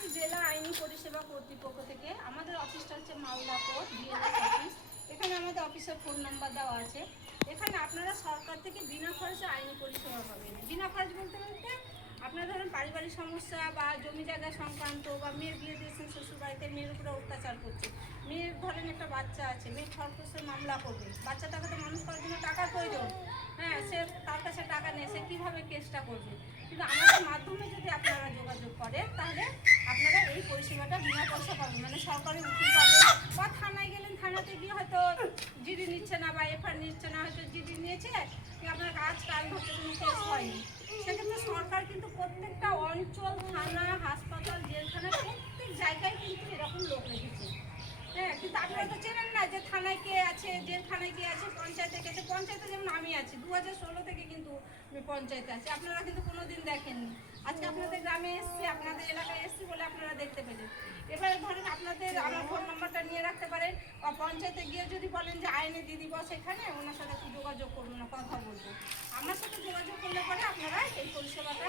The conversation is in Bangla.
আসছি জেলা আইনি পরিষেবা কর্তৃপক্ষ থেকে। আমাদের অফিসটা হচ্ছে মালদা কোর্ট বিএলএস অফিস। এখানে আমাদের অফিসের ফোন নাম্বার দেওয়া আছে। এখানে আপনারা সরকার থেকে বিনা খরচে আইনি পরিষেবা পাবেন। বিনা খরচ বলতে আপনার ধরেন পারিবারিক সমস্যা বা জমি জায়গা সংক্রান্ত, বা মেয়ের বিয়ে দিয়েছেন শ্বশুর বাড়িতে, মেয়ের উপরে অত্যাচার করছে, মেয়ের ধরেন একটা বাচ্চা আছে, মেয়ের খরচের মামলা করবে, বাচ্চাটাকে তো মানুষ করার জন্য টাকার প্রয়োজন। হ্যাঁ, সে তার কাছে টাকা নেই, সে কীভাবে কেসটা করবে? কিন্তু আমাদের মাধ্যমে যদি আপনারা যোগাযোগ করেন তাহলে আপনারা এই পরিষেবাটা বিনা পয়সা পাবেন। মানে সরকারি উকিল পাবেন, বা থানায় গেলেন, থানাতে গিয়ে হয়তো জিডি নিচ্ছে না বা এফআইআর নিচ্ছে না, হয়তো জিডি নিয়েছে আপনার আজকাল হচ্ছে কোনো কেস হয়নি, সেক্ষেত্রে সরকার কিন্তু প্রত্যেকটা অঞ্চল, থানা, হাসপাতাল, জেলখানা প্রত্যেক জায়গায় কিন্তু এরকম লোক রেখেছে। হ্যাঁ, কিন্তু আপনারা তো চেনেন না যে থানায় কে আছে, জেলখানায় কে আছে, পঞ্চায়েতে কে আছে। পঞ্চায়েতে যেমন আমি আছি, 2016 থেকে কিন্তু আমি পঞ্চায়েতে আছি, আপনারা কিন্তু কোনোদিন দেখেননি। আজকে আপনাদের গ্রামে এসছি, আপনাদের এলাকায় এসছি বলে আপনারা দেখতে পেলেন। এবারে ধরেন আপনাদের আমার ফোন নাম্বারটা নিয়ে রাখতে পারেন, বা পঞ্চায়েতে গিয়ে যদি বলেন যে আইনে দিদি বস এখানে, ওনার সাথে একটু যোগাযোগ করুন, না কথা বলবো। আমার সাথে যোগাযোগ করলে পরে আপনারা এই পরিষেবাটা